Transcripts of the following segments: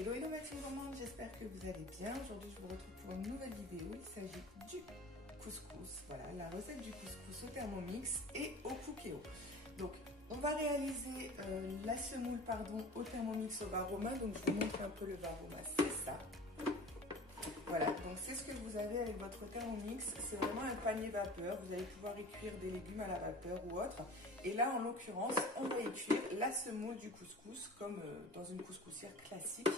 Hello hello ma team gourmande, j'espère que vous allez bien. Aujourd'hui je vous retrouve pour une nouvelle vidéo. Il s'agit du couscous, voilà la recette du couscous au Thermomix et au Cookéo. Donc on va réaliser la semoule au Thermomix au Varoma. Donc je vous montre un peu le Varoma, c'est ça. Voilà, donc c'est ce que vous avez avec votre Thermomix. C'est vraiment un panier vapeur. Vous allez pouvoir y cuire des légumes à la vapeur ou autre. Et là, en l'occurrence, on va y cuire la semoule du couscous, comme dans une couscoussière classique.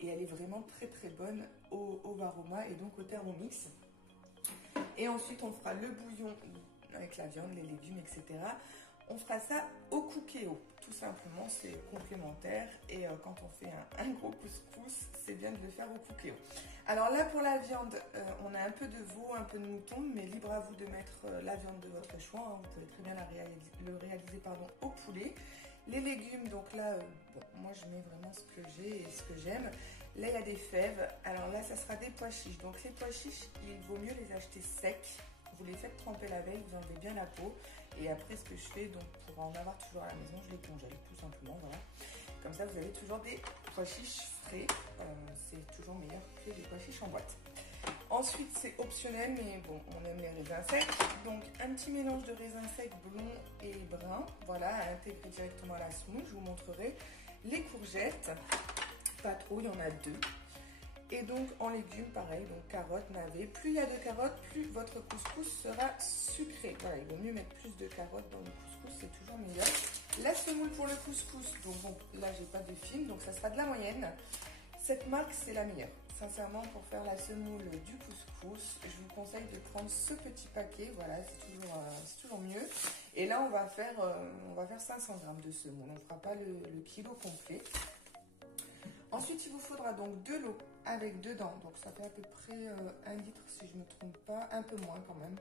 Et elle est vraiment très très bonne au Varoma et donc au Thermomix. Et ensuite, on fera le bouillon avec la viande, les légumes, etc. On fera ça au Cookéo, tout simplement, c'est complémentaire. Et quand on fait un gros couscous, c'est bien de le faire au Cookéo. Alors là, pour la viande, on a un peu de veau, un peu de mouton, mais libre à vous de mettre la viande de votre choix. Hein. Vous pouvez très bien le réaliser au poulet. Les légumes, donc là, bon, moi je mets vraiment ce que j'ai et ce que j'aime. Là, il y a des fèves. Alors là, ça sera des pois chiches. Donc les pois chiches, il vaut mieux les acheter secs. Vous les faites tremper la veille, vous enlevez bien la peau. Et après, ce que je fais, donc pour en avoir toujours à la maison, je les congèle tout simplement. Voilà. Comme ça, vous avez toujours des pois chiches frais. C'est toujours meilleur que des pois chiches en boîte. Ensuite, c'est optionnel, mais bon, on aime les raisins secs. Donc, un petit mélange de raisins secs blonds et bruns. Voilà, à intégrer directement à la semoule. Je vous montrerai les courgettes. Pas trop, il y en a 2. Et donc en légumes, pareil, donc carottes, navets. Plus il y a de carottes, plus votre couscous sera sucré. Voilà, il vaut mieux mettre plus de carottes dans le couscous, c'est toujours meilleur. La semoule pour le couscous, donc bon, là j'ai pas de film, donc ça sera de la moyenne. Cette marque, c'est la meilleure. Sincèrement, pour faire la semoule du couscous, je vous conseille de prendre ce petit paquet. Voilà, c'est toujours mieux. Et là, on va faire 500 grammes de semoule. On ne fera pas le kilo complet. Ensuite, il vous faudra donc de l'eau avec dedans. Donc, ça fait à peu près 1 litre si je ne me trompe pas. Un peu moins quand même.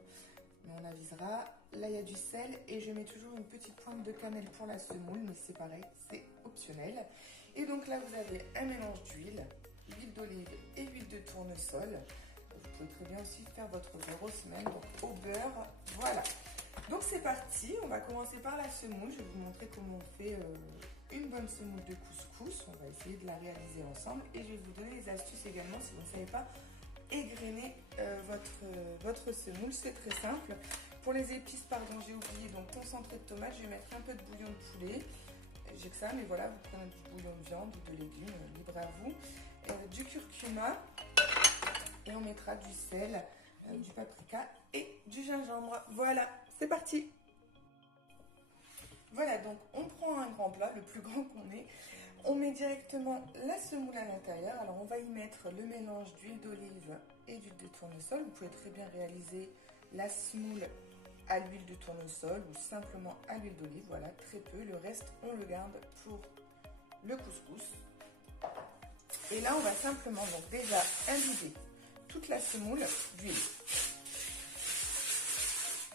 Mais on avisera. Là, il y a du sel et je mets toujours une petite pointe de cannelle pour la semoule. Mais c'est pareil, c'est optionnel. Et donc là, vous avez un mélange d'huile, huile d'olive et huile de tournesol. Vous pouvez très bien aussi faire votre beurre au semaine, donc au beurre. Voilà. Donc c'est parti, on va commencer par la semoule. Je vais vous montrer comment on fait une bonne semoule de couscous. On va essayer de la réaliser ensemble et je vais vous donner les astuces également si vous ne savez pas égrener votre semoule. C'est très simple. Pour les épices, pardon, j'ai oublié, donc concentré de tomate, je vais mettre un peu de bouillon de poulet. J'ai que ça, mais voilà, vous prenez du bouillon de viande ou de légumes, libre à vous. Du curcuma et on mettra du sel, du paprika et du gingembre. Voilà, c'est parti. Voilà, donc on prend un grand plat, le plus grand qu'on ait. On met directement la semoule à l'intérieur. Alors on va y mettre le mélange d'huile d'olive et d'huile de tournesol. Vous pouvez très bien réaliser la semoule à l'huile de tournesol ou simplement à l'huile d'olive. Voilà, très peu. Le reste, on le garde pour le couscous. Et là, on va simplement donc déjà imbiber toute la semoule d'huile.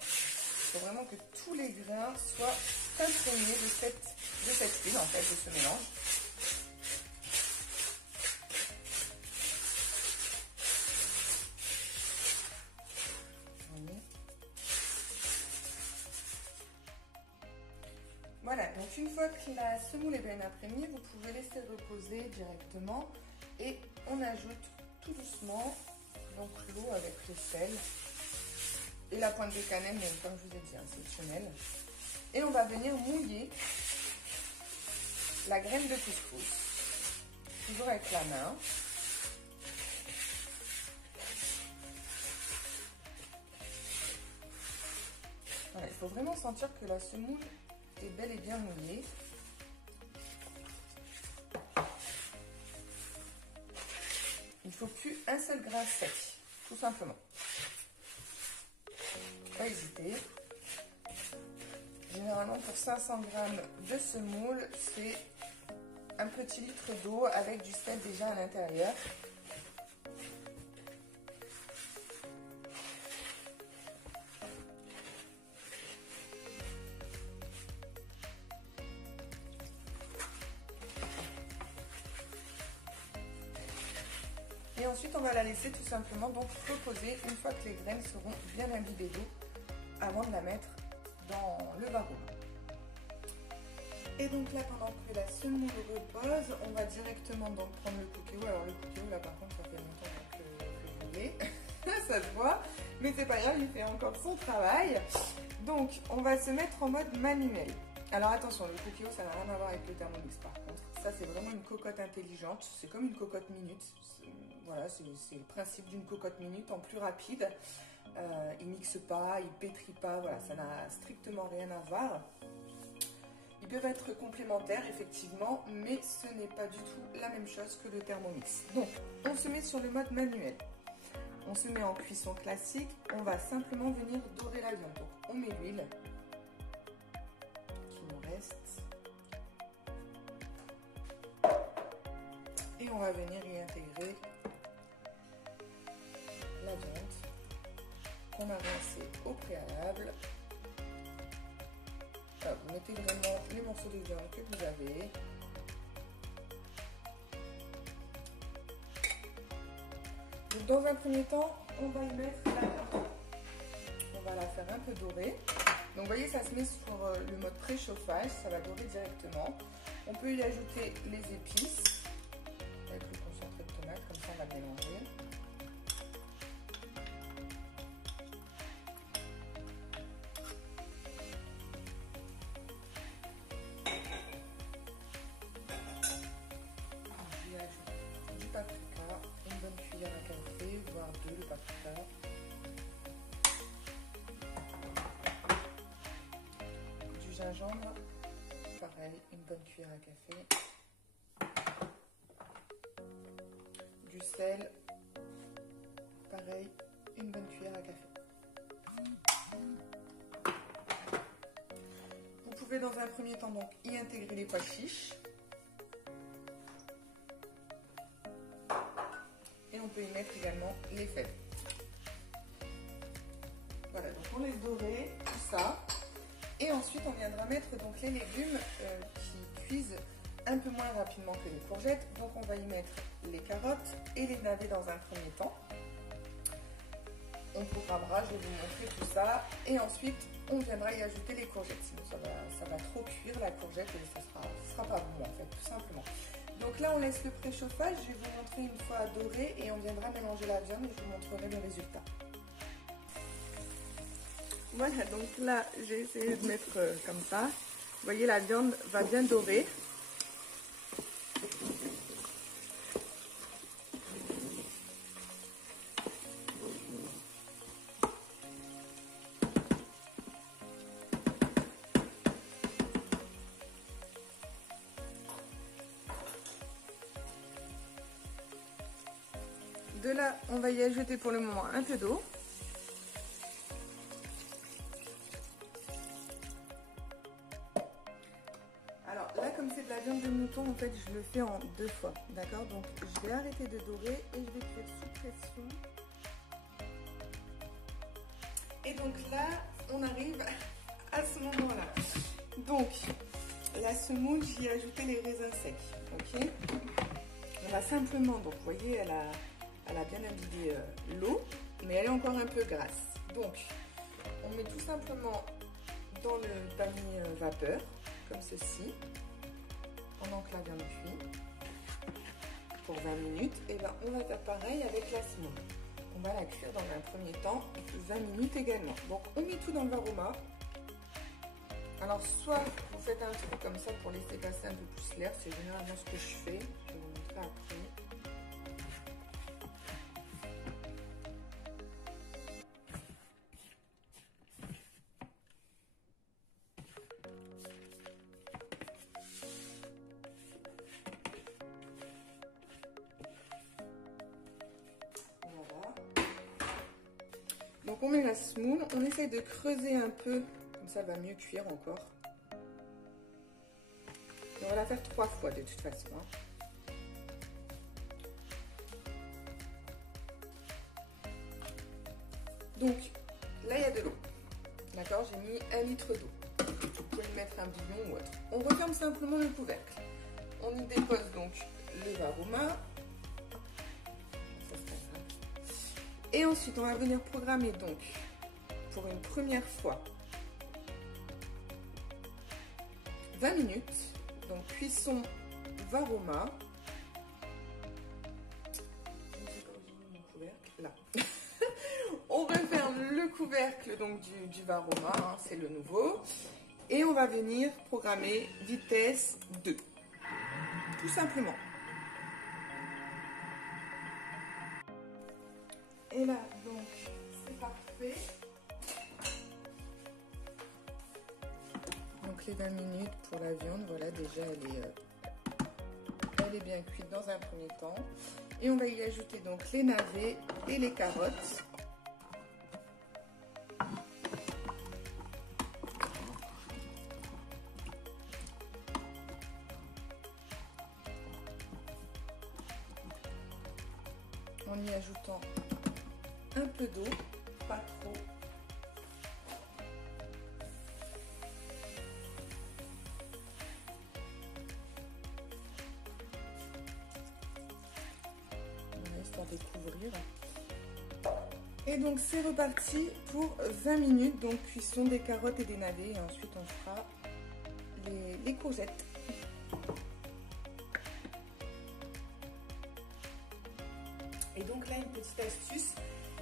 Il faut vraiment que tous les grains soient imprégnés de cette huile, en fait, de ce mélange. Voilà, donc une fois que la semoule est bien imprégnée, vous pouvez laisser reposer directement et on ajoute tout doucement donc l'eau avec le sel et la pointe de cannelle, mais comme je vous ai dit, c'est optionnel. Et on va venir mouiller la graine de couscous, toujours avec la main. Voilà, il faut vraiment sentir que la semoule est bel et bien mouillée. Il ne faut plus un seul grain sec, tout simplement. Pas hésiter. Généralement, pour 500 grammes de semoule, c'est un petit litre d'eau avec du sel déjà à l'intérieur. Et ensuite, on va la laisser tout simplement donc reposer une fois que les graines seront bien imbibées d'eau avant de la mettre dans le Varoma. Et donc là, pendant que la semoule repose, on va directement donc prendre le cookéo. Alors le cookéo, là par contre, ça fait longtemps que je l'ai. Ça se voit, mais c'est pas grave, il fait encore son travail. Donc, on va se mettre en mode manuel. Alors attention, le cookéo, ça n'a rien à voir avec le Thermomix par contre. Ça, c'est vraiment une cocotte intelligente. C'est comme une cocotte minute. Voilà, c'est le principe d'une cocotte minute en plus rapide. Il mixe pas, il pétrit pas, voilà, ça n'a strictement rien à voir. Ils peuvent être complémentaires, effectivement, mais ce n'est pas du tout la même chose que le Thermomix. Donc, on se met sur le mode manuel. On se met en cuisson classique. On va simplement venir dorer la viande. Donc, on met l'huile qui nous reste. Et on va venir y intégrer la viande qu'on a rincée au préalable. Voilà, vous mettez vraiment les morceaux de viande que vous avez. Donc dans un premier temps, on va y mettre la viande. On va la faire un peu dorer. Donc vous voyez, ça se met sur le mode préchauffage, ça va dorer directement. On peut y ajouter les épices avec le concentré de tomate, comme ça on va mélanger. J'y ajoute du paprika, une bonne cuillère à café, voire deux le paprika. Du gingembre, pareil, une bonne cuillère à café. Du sel, pareil, une bonne cuillère à café. Vous pouvez dans un premier temps donc y intégrer les pois chiches. Et on peut y mettre également les fèves. Voilà, donc on laisse dorer tout ça. Et ensuite on viendra mettre donc les légumes qui cuisent un peu moins rapidement que les courgettes. Donc on va y mettre les carottes et les navets dans un premier temps. On programmera, je vais vous montrer tout ça. Et ensuite on viendra y ajouter les courgettes. Sinon ça va trop cuire la courgette et ça sera pas bon en fait, tout simplement. Donc là on laisse le préchauffage, je vais vous montrer une fois doré et on viendra mélanger la viande et je vous montrerai le résultat. Voilà, donc là j'ai essayé de mettre comme ça. Vous voyez, la viande va bien dorer. De là, on va y ajouter pour le moment un peu d'eau. Alors là, comme c'est de la viande de mouton, en fait, je le fais en 2 fois, d'accord? Donc, je vais arrêter de dorer et je vais cuire sous pression. Et donc là, on arrive à ce moment-là. Donc, la semoule, j'y ai ajouté les raisins secs, ok? On va simplement, donc vous voyez, elle a bien imbibé l'eau, mais elle est encore un peu grasse. Donc, on met tout simplement dans le panier vapeur, comme ceci, pendant que la viande cuit, pour 20 minutes. Et ben, on va faire pareil avec la semoule. On va la cuire dans un premier temps, 20 minutes également. Donc, on met tout dans le varoma. Alors, soit vous faites un truc comme ça pour laisser passer un peu plus l'air, c'est généralement ce que je fais. Je vais vous montrer après. Donc on met la semoule, on essaye de creuser un peu, comme ça va mieux cuire encore. Et on va la faire 3 fois de toute façon. Donc là il y a de l'eau, d'accord, j'ai mis 1 litre d'eau. Vous pouvez mettre un bidon ou autre. On referme simplement le couvercle. On y dépose donc le varoma. Et ensuite, on va venir programmer donc pour une première fois 20 minutes donc cuisson Varoma. Là. On referme le couvercle donc du Varoma, hein, c'est le nouveau. Et on va venir programmer vitesse 2. Tout simplement. Et là, donc, c'est parfait. Donc les 20 minutes pour la viande, voilà, déjà elle est bien cuite dans un premier temps. Et on va y ajouter donc les navets et les carottes. En y ajoutant un peu d'eau, pas trop. Histoire de couvrir. Et donc c'est reparti pour 20 minutes, donc cuisson des carottes et des navets, et ensuite on fera les courgettes. Et donc là, une petite astuce,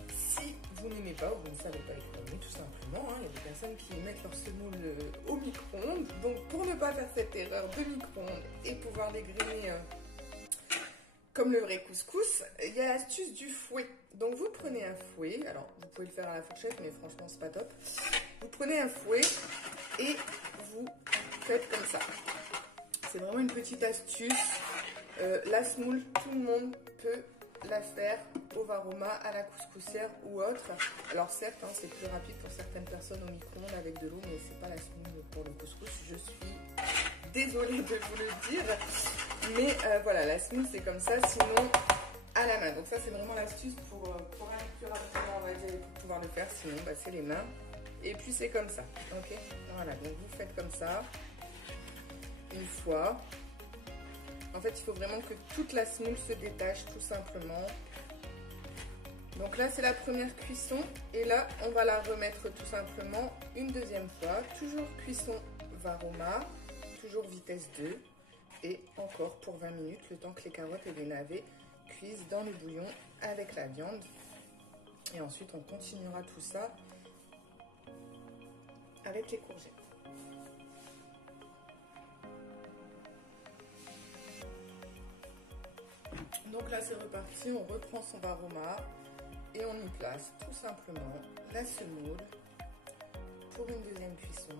si vous n'aimez pas ou vous ne savez pas égrainer, tout simplement, hein, il y a des personnes qui mettent leur semoule au micro-ondes. Donc pour ne pas faire cette erreur de micro-ondes et pouvoir l'égrainer comme le vrai couscous, il y a l'astuce du fouet. Donc vous prenez un fouet, alors vous pouvez le faire à la fourchette, mais franchement c'est pas top. Vous prenez un fouet et vous faites comme ça. C'est vraiment une petite astuce. La semoule, tout le monde peut la faire au Varoma, à la couscoussière ou autre. Alors certes, hein, c'est plus rapide pour certaines personnes au micro-ondes avec de l'eau, mais c'est pas la semoule pour le couscous. Je suis désolée de vous le dire, mais voilà, la semoule c'est comme ça, sinon à la main. Donc ça c'est vraiment l'astuce pour aller plus rapidement, on va dire, pour pouvoir le faire. Sinon bah, c'est les mains et puis c'est comme ça. Ok, voilà, donc vous faites comme ça une fois. En fait, il faut vraiment que toute la semoule se détache, tout simplement. Donc là, c'est la première cuisson. Et là, on va la remettre tout simplement une deuxième fois. Toujours cuisson Varoma, toujours vitesse 2. Et encore pour 20 minutes, le temps que les carottes et les navets cuisent dans le bouillon avec la viande. Et ensuite, on continuera tout ça avec les courgettes. Donc là c'est reparti, on reprend son Varoma et on y place tout simplement la semoule pour une deuxième cuisson.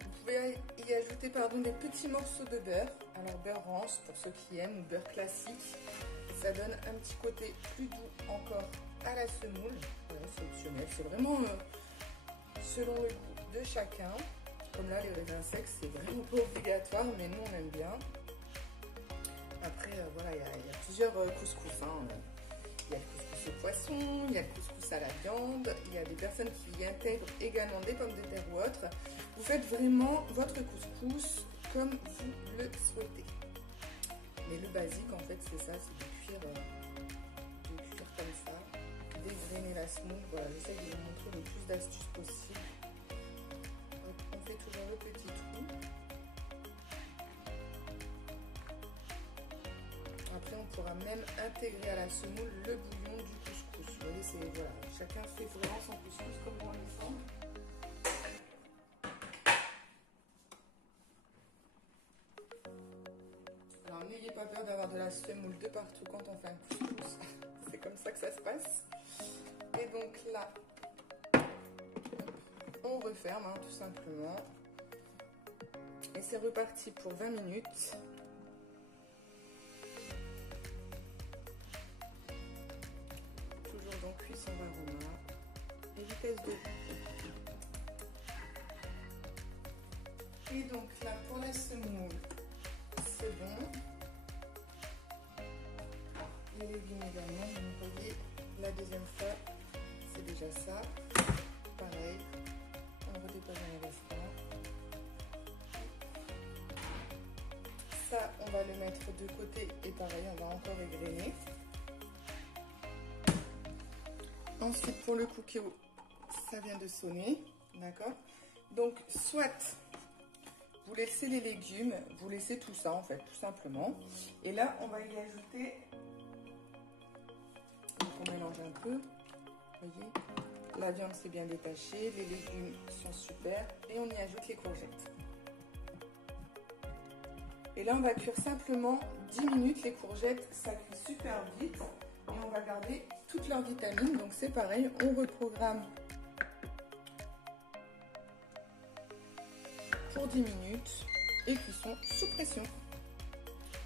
Vous pouvez y ajouter des petits morceaux de beurre, alors beurre ranch pour ceux qui aiment ou beurre classique. Ça donne un petit côté plus doux encore à la semoule. Voilà, c'est optionnel, c'est vraiment selon le goût de chacun. Comme là les raisins secs c'est vraiment pas obligatoire, mais nous on aime bien. Après, voilà, il y a plusieurs couscous. Hein. Il y a le couscous au poisson, il y a le couscous à la viande. Il y a des personnes qui y intègrent également des pommes de terre ou autres. Vous faites vraiment votre couscous comme vous le souhaitez. Mais le basique, en fait, c'est ça, c'est de cuire comme ça, dégrainer la semoule. Voilà, j'essaie de vous montrer le plus d'astuces possible. Donc, on fait toujours le petit trou. Après, on pourra même intégrer à la semoule le bouillon du couscous. Vous voyez, c'est voilà, chacun fait vraiment son couscous comme bon lui semble. Alors, n'ayez pas peur d'avoir de la semoule de partout quand on fait un couscous. C'est comme ça que ça se passe. Et donc là, on referme hein, tout simplement. Et c'est reparti pour 20 minutes. Donc cuisson Varoma et vitesse 2. Et donc là pour la semoule, c'est bon. Les légumes également, vous voyez, la deuxième fois, c'est déjà ça. Pareil, on redépose un restant. Ça, on va le mettre de côté et pareil, on va encore égrener. Ensuite, pour le cookéo, ça vient de sonner, d'accord? Donc, soit vous laissez les légumes, vous laissez tout ça en fait, tout simplement. Et là, on va y ajouter, donc on mélange un peu, vous voyez, la viande s'est bien détachée, les légumes sont super, et on y ajoute les courgettes. Et là, on va cuire simplement 10 minutes. Les courgettes, ça cuit super vite. Et on va garder toutes leurs vitamines. Donc c'est pareil, on reprogramme pour 10 minutes et cuisson sous pression.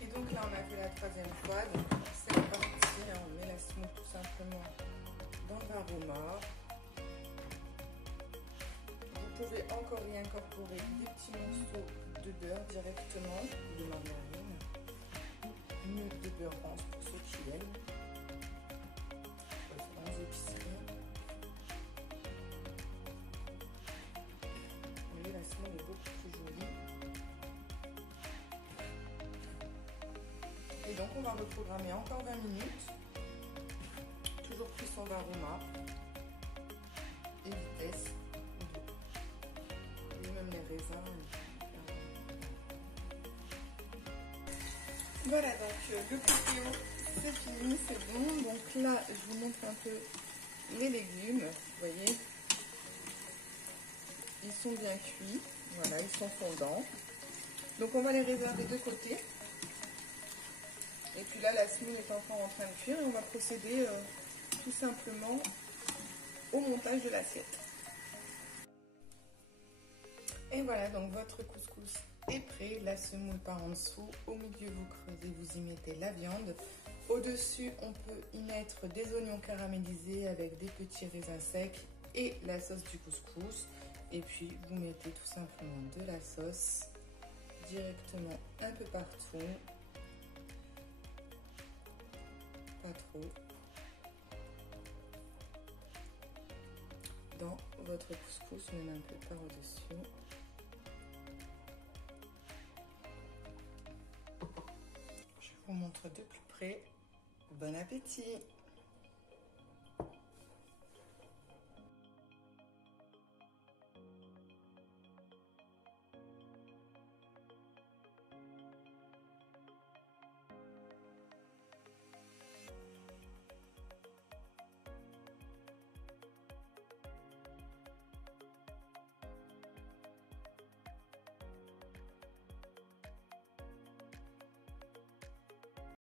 Et donc là, on a fait la troisième fois. Donc c'est parti. On met la semoule tout simplement dans le varoma. Vous pouvez encore y incorporer des petits morceaux de beurre directement, de margarine, mieux de beurre rance pour ceux qui aiment. Préférence épicerie. Vous voyez, la semoule est beaucoup plus jolie. Et donc on va reprogrammer encore 20 minutes. Toujours cuisson varoma et vitesse 2. Et même les raisins. Voilà, donc le cookéo c'est fini, c'est bon. Donc là, je vous montre un peu les légumes. Vous voyez, ils sont bien cuits. Voilà, ils sont fondants. Donc on va les réserver de côté. Et puis là, la semoule est encore en train de cuire et on va procéder tout simplement au montage de l'assiette. Et voilà, donc votre couscous est prêt. La semoule par en dessous. Au milieu, vous creusez, vous y mettez la viande. Au-dessus, on peut y mettre des oignons caramélisés avec des petits raisins secs et la sauce du couscous. Et puis, vous mettez tout simplement de la sauce directement un peu partout. Pas trop. Dans votre couscous, même un peu par au-dessus. Je vous montre de plus près. Bon appétit!